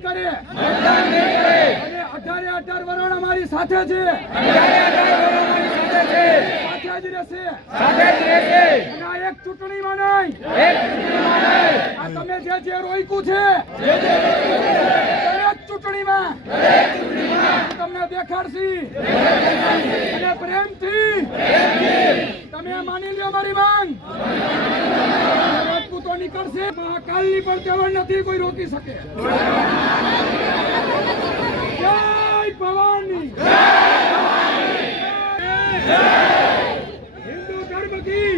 નહીં કરે. અને અઢારે અઢાર વરણ અમારી સાથે છે. આ એક ચૂંટણીમાં નહીં. આ તમે જે જે રોક્યું છે, દરેક ચૂંટણીમાં તમને દેખાડશી. અને પ્રેમથી, તમે માની લ્યો મારી માંગ. નીકળશે મહાકાલની પણ તેવડ નથી કોઈ રોકી શકે. જય ભવાની. હિન્દુ ધર્મ કી.